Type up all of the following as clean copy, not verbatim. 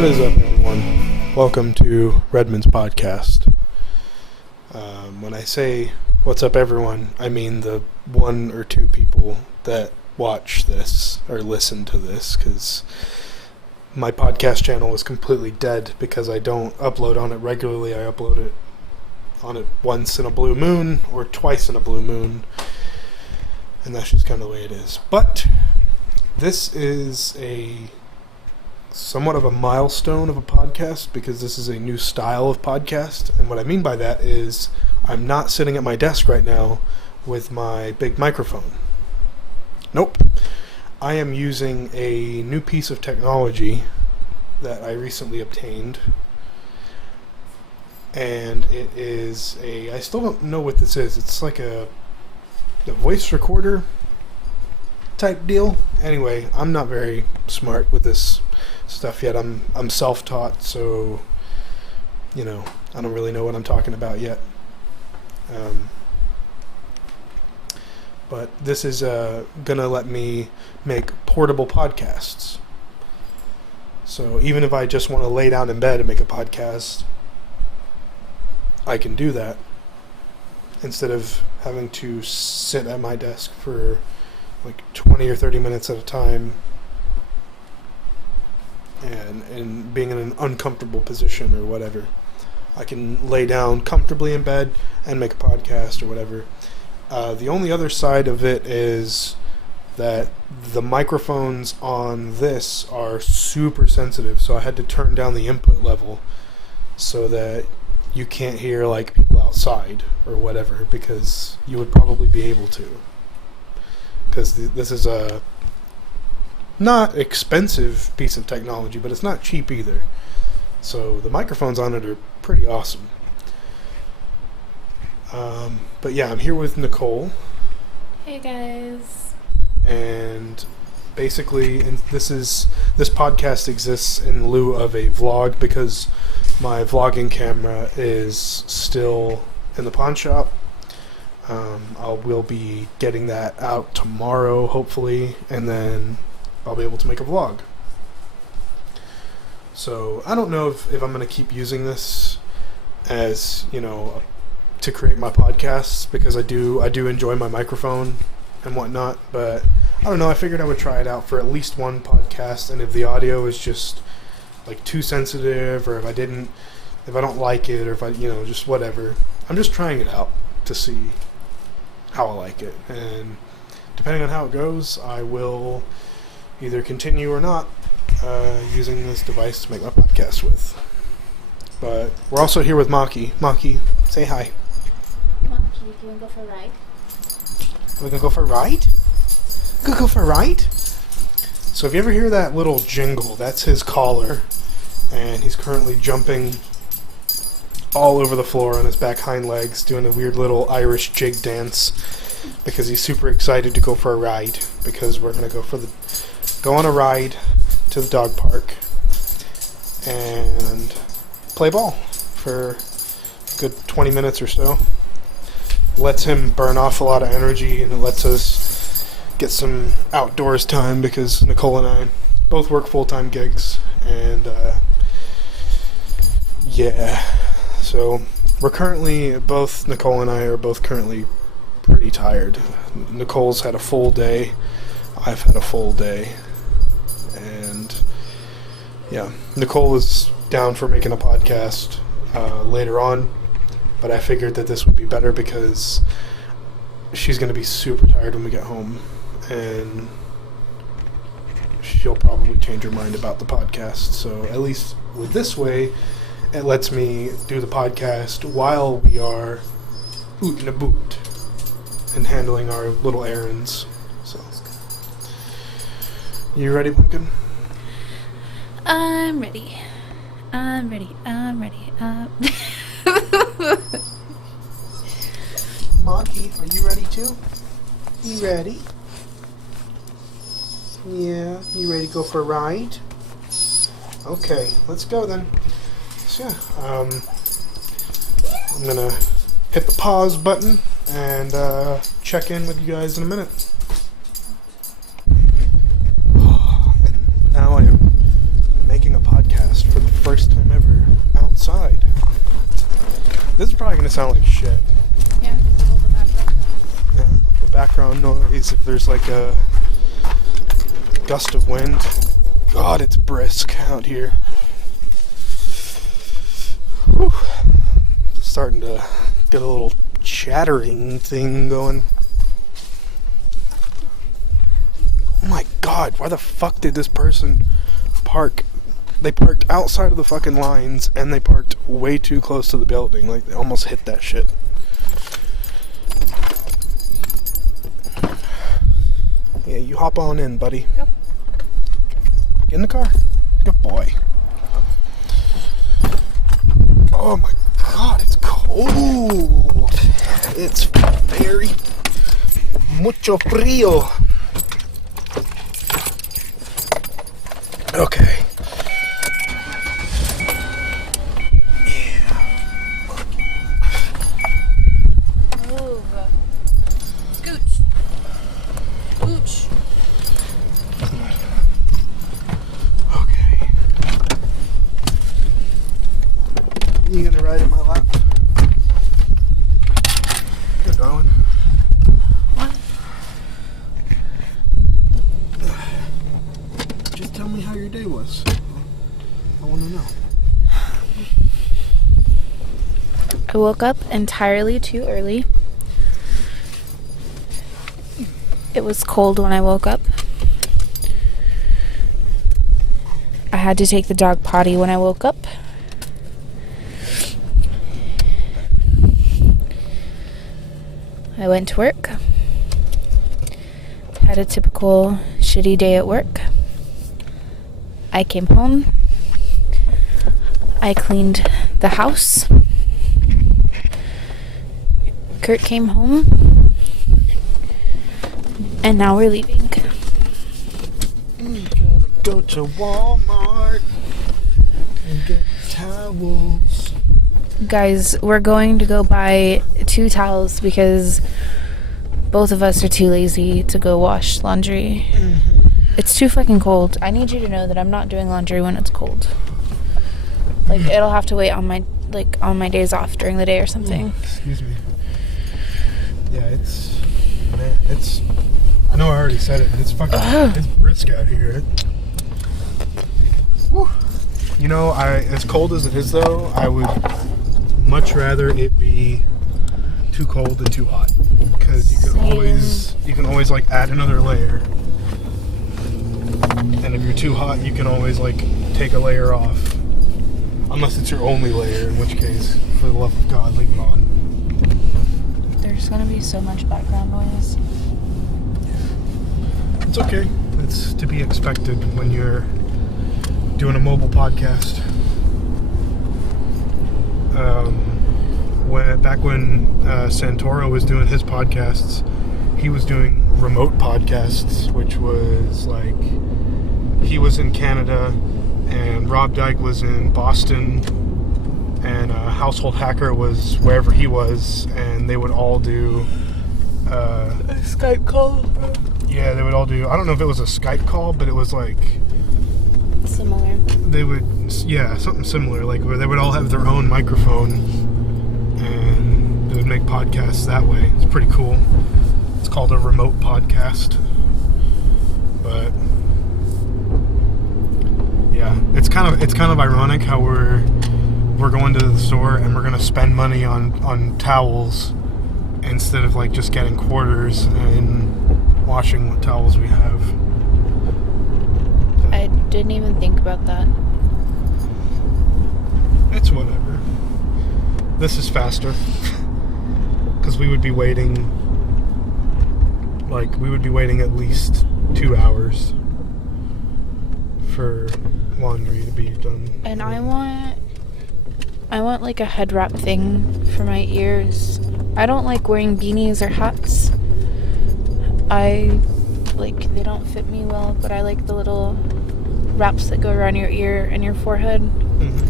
What is up, everyone? Welcome to Redmond's podcast. When I say what's up, everyone, I mean the one or two people that watch this or listen to this, because my podcast channel is completely dead because I don't upload on it regularly. I upload it on it once in a blue moon or twice in a blue moon, and that's just kind of the way it is. But this is somewhat of a milestone of a podcast because this is a new style of podcast, and what I mean by that is I'm not sitting at my desk right now with my big microphone. Nope. I am using a new piece of technology that I recently obtained, and it is I still don't know what this is. It's like a voice recorder type deal. Anyway, I'm not very smart with this stuff yet. I'm self-taught, so I don't really know what I'm talking about yet. But this is gonna let me make portable podcasts. So even if I just want to lay down in bed and make a podcast, I can do that instead of having to sit at my desk for like 20 or 30 minutes at a time and being in an uncomfortable position or whatever. I can lay down comfortably in bed and make a podcast or whatever. The only other side of it is that the microphones on this are super sensitive, so I had to turn down the input level so that you can't hear like people outside or whatever, because you would probably be able to. Because this is a not expensive piece of technology, but it's not cheap either. So the microphones on it are pretty awesome. But yeah, I'm here with Nicole. Hey guys. And basically, this podcast exists in lieu of a vlog because my vlogging camera is still in the pawn shop. We'll be getting that out tomorrow, hopefully, and then I'll be able to make a vlog. So I don't know if I'm going to keep using this as, to create my podcasts, because I do enjoy my microphone and whatnot, but I don't know, I figured I would try it out for at least one podcast, and if the audio is just like too sensitive, or if I don't like it, or if I, just whatever, I'm just trying it out to see how I like it, and depending on how it goes, I will either continue or not using this device to make my podcast with. But we're also here with Maki. Maki, say hi. Maki, do you want to go for a ride? We're gonna go for a ride? Gonna go for a ride? So if you ever hear that little jingle, that's his collar, and he's currently jumping all over the floor on his back hind legs, doing a weird little Irish jig dance because he's super excited to go for a ride, because we're gonna go on a ride to the dog park and play ball for a good 20 minutes or so. Lets him burn off a lot of energy, and it lets us get some outdoors time, because Nicole and I both work full-time gigs, and so Nicole and I are both currently pretty tired. Nicole's had a full day, I've had a full day, and yeah, Nicole is down for making a podcast later on, but I figured that this would be better because she's going to be super tired when we get home, and she'll probably change her mind about the podcast. So at least with this way, it lets me do the podcast while we are ootin' a boot and handling our little errands. So, you ready, Pumpkin? I'm ready. Maki, are you ready too? You ready? Yeah, you ready to go for a ride? Okay, let's go then. So yeah, I'm gonna hit the pause button and check in with you guys in a minute. And now I am making a podcast for the first time ever outside. This is probably going to sound like shit. Yeah, all the background noise. Yeah, the background noise, if there's like a gust of wind. God, it's brisk out here. Whew. Starting to get a little chattering thing going. Oh my god, why the fuck did this person park? They parked outside of the fucking lines and they parked way too close to the building. Like, they almost hit that shit. Yeah, you hop on in, buddy. Yep. Get in the car. Good boy. Oh my god, it's cold. It's very mucho frío. Okay. Move. Scooch. Scooch. Okay. You gonna ride in my lap? Good, darling. What? Just tell me how your day was. I want to know. I woke up entirely too early. It was cold when I woke up. I had to take the dog potty when I woke up. I went to work. Had a typical shitty day at work. I came home. I cleaned the house. Kurt came home. And now we're leaving. We're gonna go to Walmart and get towels. Guys, we're going to go buy 2 towels because both of us are too lazy to go wash laundry. Mm-hmm. It's too fucking cold. I need you to know that I'm not doing laundry when it's cold. Like, it'll have to wait on my days off during the day or something. Excuse me. Yeah, it's I know I already said it, but it's fucking, it's brisk out here. Whew. You know, as cold as it is though, I would much rather it be too cold than too hot. Because you can always like add another layer. And if you're too hot, you can always like take a layer off. Unless it's your only layer, in which case, for the love of God, leave it on. There's gonna be so much background noise. It's okay. It's to be expected when you're doing a mobile podcast. Back when Santoro was doing his podcasts, he was doing remote podcasts, which was like he was in Canada and Rob Dyke was in Boston and Household Hacker was wherever he was, and they would all do a Skype call. Yeah, they would all do, I don't know if it was a Skype call, but it was like Similar. they would, yeah, something similar, like where they would all have their own microphone and they would make podcasts that way. It's pretty cool. It's called a remote podcast. But yeah, it's kind of ironic how we're going to the store and we're gonna spend money on towels instead of like just getting quarters and washing what towels we have. I didn't even think about that. It's whatever. This is faster because we would be waiting at least 2 hours for laundry to be done. And I want like a head wrap thing for my ears. I don't like wearing beanies or hats. They don't fit me well, but I like the little wraps that go around your ear and your forehead. Mm-hmm.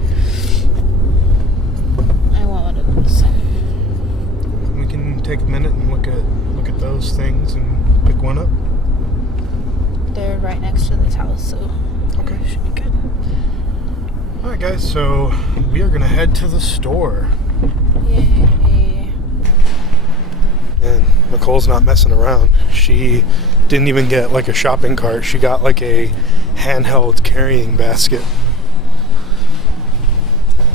I want one of those. We can take a minute and look at those things and pick one up. They're right next to the towels, so Okay. Should be good. Alright guys, so we are going to head to the store. Yay. And Nicole's not messing around. She didn't even get like a shopping cart. She got like a handheld carrying basket.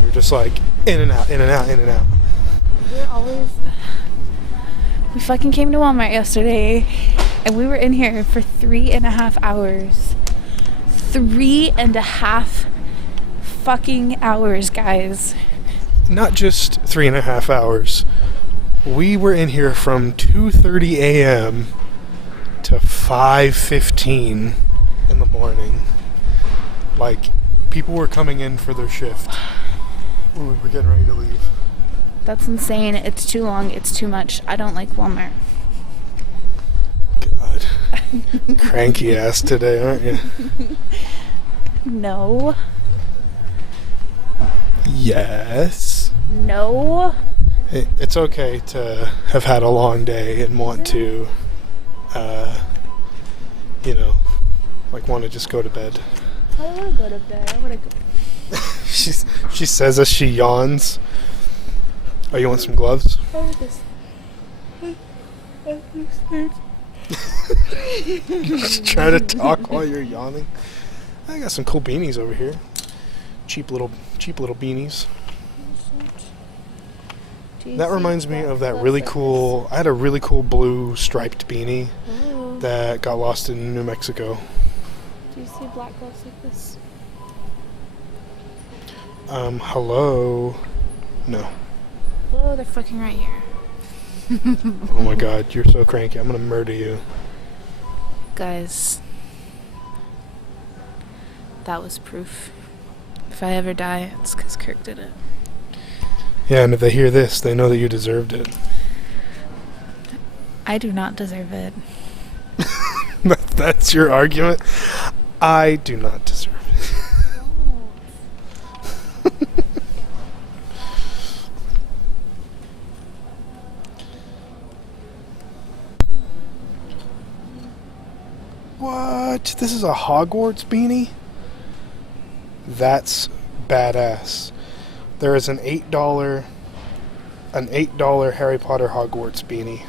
You're just like in and out, in and out, in and out. We're always... We fucking came to Walmart yesterday, and we were in here for 3.5 hours. 3.5 fucking hours, guys. Not just 3.5 hours. We were in here from 2:30 a.m. to 5:15 in the morning. Like, people were coming in for their shift. Ooh, we're getting ready to leave. That's insane. It's too long. It's too much. I don't like Walmart. God. Cranky ass today, aren't you? No. Yes. No. It's okay to have had a long day and want to, want to just go to bed. I want to go to bed. I want to go. She says as she yawns. Oh, you want some gloves? Just try to talk while you're yawning. I got some cool beanies over here. Cheap little beanies. That reminds me of that really cool... I had a really cool blue striped beanie that got lost in New Mexico. Do you see black gloves like this? Hello? No. Oh, they're fucking right here. Oh my god, you're so cranky. I'm gonna murder you. Guys, that was proof. If I ever die, it's because Kirk did it. Yeah, and if they hear this, they know that you deserved it. I do not deserve it. That's your argument? I do not deserve it. What? This is a Hogwarts beanie? That's badass. There is an $8 Harry Potter Hogwarts beanie.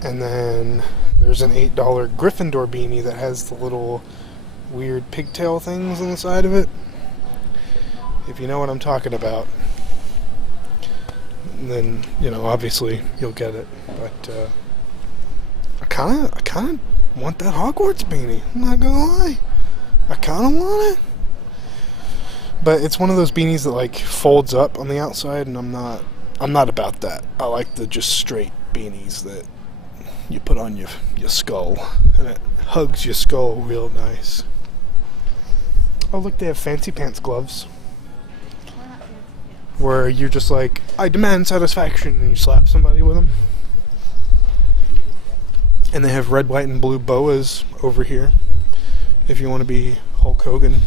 And then there's an $8 Gryffindor beanie that has the little weird pigtail things on the side of it. If you know what I'm talking about, then, obviously you'll get it. But, I kind of want that Hogwarts beanie. I'm not gonna lie. I kind of want it. But it's one of those beanies that like folds up on the outside, and I'm not about that. I like the just straight beanies that you put on your skull, and it hugs your skull real nice. Oh look, they have fancy pants gloves. Where you're just like, I demand satisfaction, and you slap somebody with them. And they have red, white, and blue boas over here, if you want to be Hulk Hogan.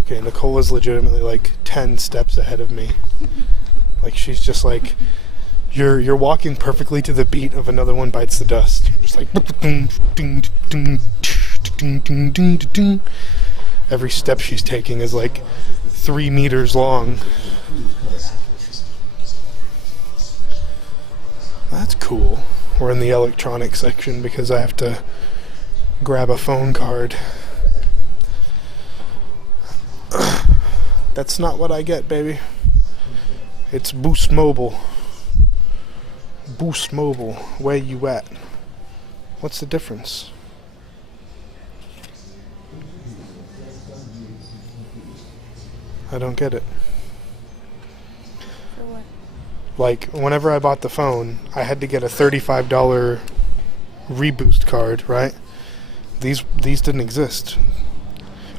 Okay, Nicole is legitimately like 10 steps ahead of me. Like, she's just like, you're walking perfectly to the beat of Another One Bites the Dust. You're just like, every step she's taking is like 3 meters long. That's cool. We're in the electronics section because I have to grab a phone card. That's not what I get, baby. It's Boost Mobile. Boost Mobile. Where you at? What's the difference? I don't get it. For what? Like, whenever I bought the phone, I had to get a $35 Reboost card, right? These didn't exist.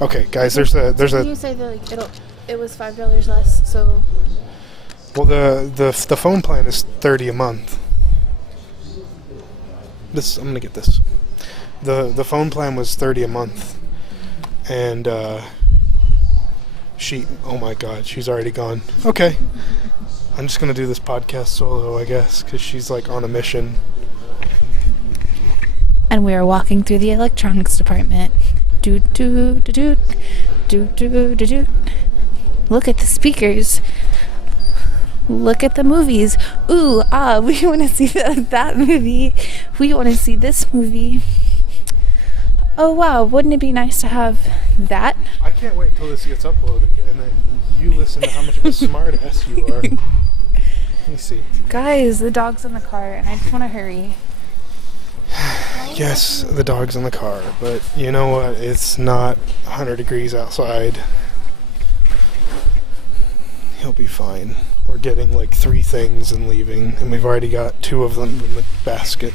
Okay, guys, there's a. You say that like it was $5 less, so. Well, the phone plan is $30 a month. I'm gonna get this. The phone plan was $30 a month, and oh my god, she's already gone. Okay, I'm just gonna do this podcast solo, I guess, because she's like on a mission. and we are walking through the electronics department. Doot, doot, doot, doot, doot, doot, doot, doot. Look at the speakers. Look at the movies. Ooh, we want to see that movie. We want to see this movie. Oh, wow, wouldn't it be nice to have that? I can't wait until this gets uploaded and then you listen to how much of a smart ass you are. Let me see. Guys, the dog's in the car and I just want to hurry. Yes, the dog's in the car, but you know what? It's not 100 degrees outside. He'll be fine. We're getting like 3 things and leaving, and we've already got 2 of them in the basket.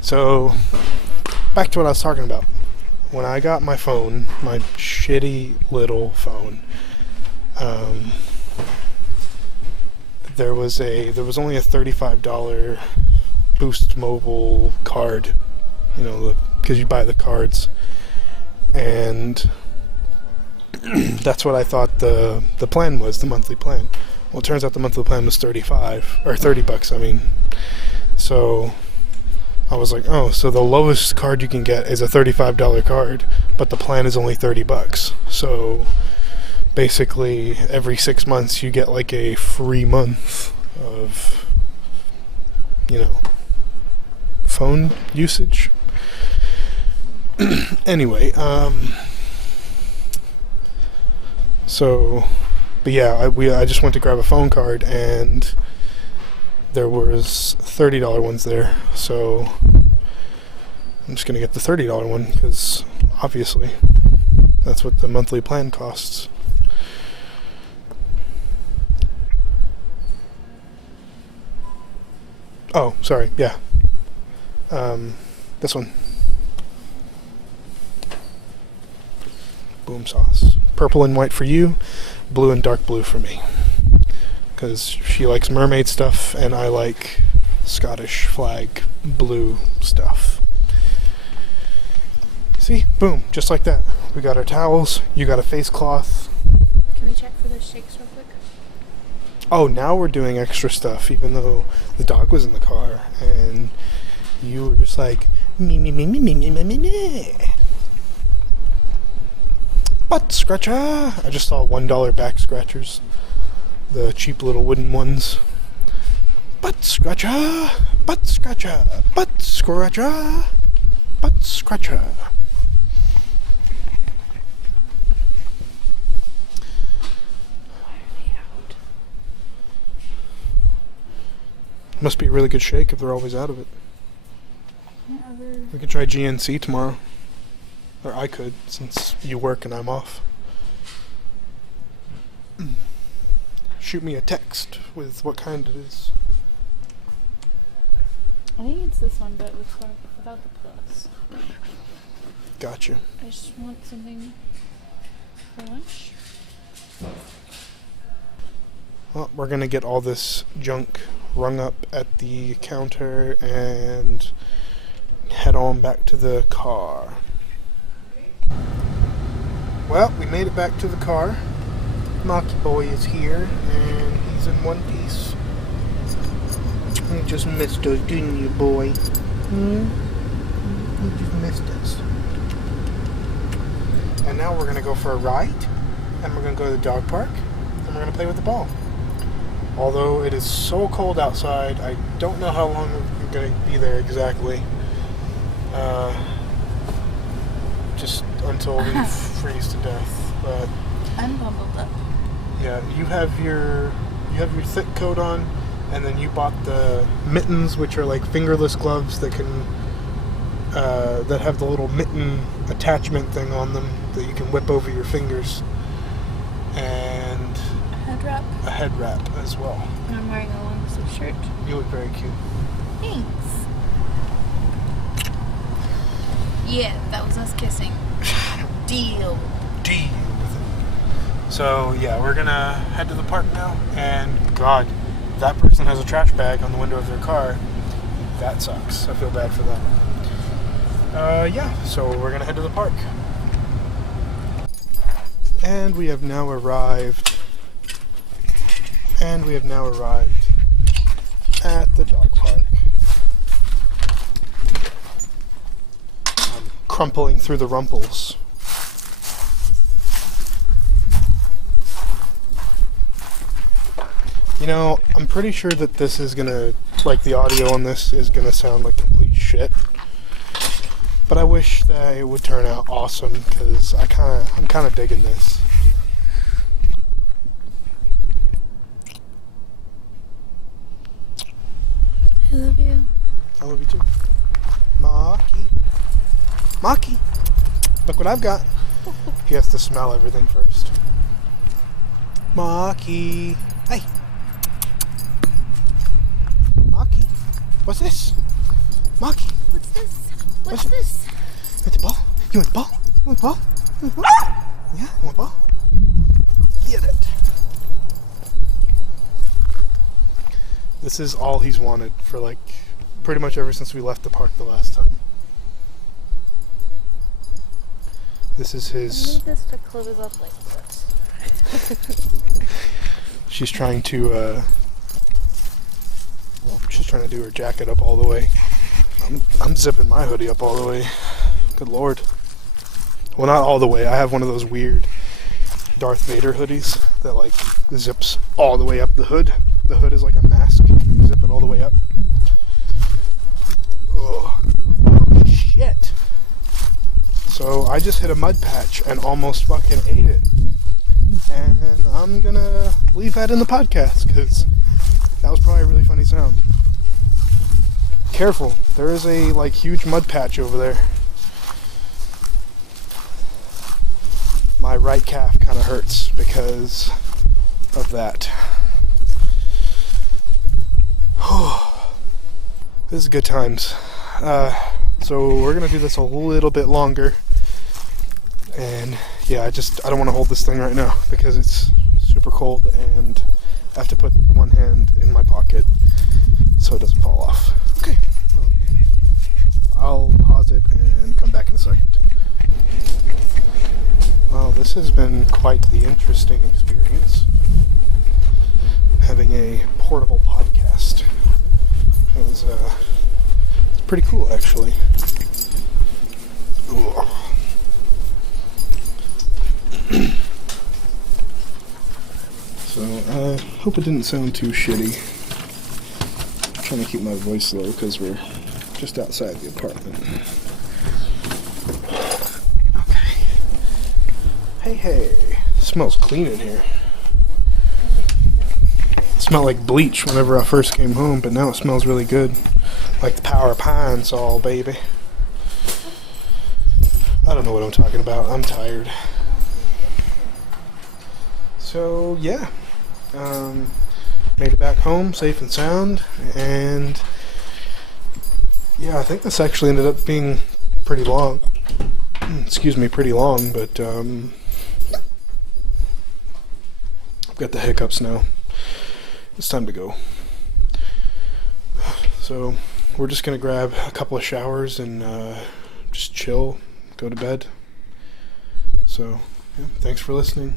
So, back to what I was talking about. When I got my phone, my shitty little phone, there was only a $35 Boost Mobile card, because you buy the cards, and that's what I thought the plan was, the monthly plan. Well, it turns out the monthly plan was $30 I mean. So I was like, oh, so the lowest card you can get is a $35 card, but the plan is only $30. So basically every 6 months you get like a free month of, phone usage. Anyway, but yeah, I just went to grab a phone card and there was $30 ones there, so I'm just gonna get the $30 one because obviously that's what the monthly plan costs. Oh, sorry, yeah. This one. Boom sauce. Purple and white for you, blue and dark blue for me. Because she likes mermaid stuff, and I like Scottish flag blue stuff. See? Boom. Just like that. We got our towels. You got a face cloth. Can we check for those shakes real quick? Oh, now we're doing extra stuff, even though the dog was in the car, and you were just like, me, me, me, me, me, me, me, me, me. Butt scratcher! I just saw $1 back scratchers. The cheap little wooden ones. Butt scratcher! Butt scratcher! Butt scratcher! Butt scratcher! Must be a really good shake if they're always out of it. We could try GNC tomorrow. Or I could, since you work and I'm off. Shoot me a text with what kind it is. I think it's this one, but without the plus. Gotcha. I just want something for lunch. Well, we're gonna get all this junk rung up at the counter and head on back to the car. Well, we made it back to the car. Mocky Boy is here, and he's in one piece. You just missed us, didn't you, boy? You just missed us. And now we're going to go for a ride, and we're going to go to the dog park, and we're going to play with the ball. Although it is so cold outside, I don't know how long we're going to be there exactly. Just until we freeze to death. But I'm bundled up. yeah, you have your thick coat on, and then you bought the mittens, which are like fingerless gloves that can that have the little mitten attachment thing on them that you can whip over your fingers, and A head wrap as well. And I'm wearing a long sleeve shirt. You look very cute. Thanks. Yeah, that was us kissing. Deal. with it. So yeah, we're gonna head to the park now, and God, that person has a trash bag on the window of their car. That sucks. I feel bad for them. Yeah, so we're gonna head to the park. And we have now arrived. At the dog park. crumpling through the rumples. You know, I'm pretty sure that this is gonna, like, the audio on this is gonna sound like complete shit. But I wish that it would turn out awesome, because I'm kind of digging this. I love you. I love you too. Maki. Maki. Look what I've got. He has to smell everything first. Maki. Hey. Maki. What's this? Maki. What's this? What's this? You want the ball? You want the ball? You want the ball? You want the ball? Yeah, you want the ball? Go get it. This is all he's wanted for, like, pretty much ever since we left the park the last time. This is I his... need this to close up like this. She's trying to, she's trying to do her jacket up all the way. I'm zipping my hoodie up all the way. Good lord. Well, not all the way. I have one of those weird Darth Vader hoodies that, like, zips all the way up the hood. The hood is like a mask. You zip it all the way up. Oh, shit. So I just hit a mud patch and almost fucking ate it. And I'm gonna leave that in the podcast because that was probably a really funny sound. Careful, there is a, like, huge mud patch over there. My right calf kind of hurts because of that. This is good times. So we're gonna do this a little bit longer. And yeah, I don't want to hold this thing right now because it's super cold and I have to put one hand in my pocket so it doesn't fall off. Okay, well, I'll pause it and come back in a second. Well, this has been quite the interesting experience, having a portable podcast. It was it's pretty cool, actually. Ugh. So, I hope it didn't sound too shitty. I'm trying to keep my voice low because we're just outside the apartment. Okay. Hey. Smells clean in here. It smelled like bleach whenever I first came home, but now it smells really good. Like the Power Pine Sol, baby. I don't know what I'm talking about. I'm tired. So, yeah. Made it back home safe and sound, and yeah, I think this actually ended up being pretty long. Excuse me, pretty long, but I've got the hiccups now. It's time to go. So we're just gonna grab a couple of showers and just chill, go to bed. So yeah, thanks for listening.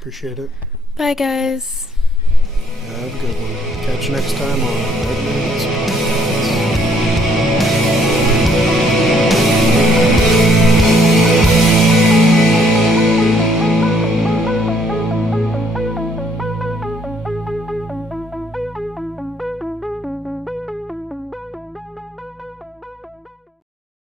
Appreciate it. Bye, guys. Have a good one. Catch you next time on Redman's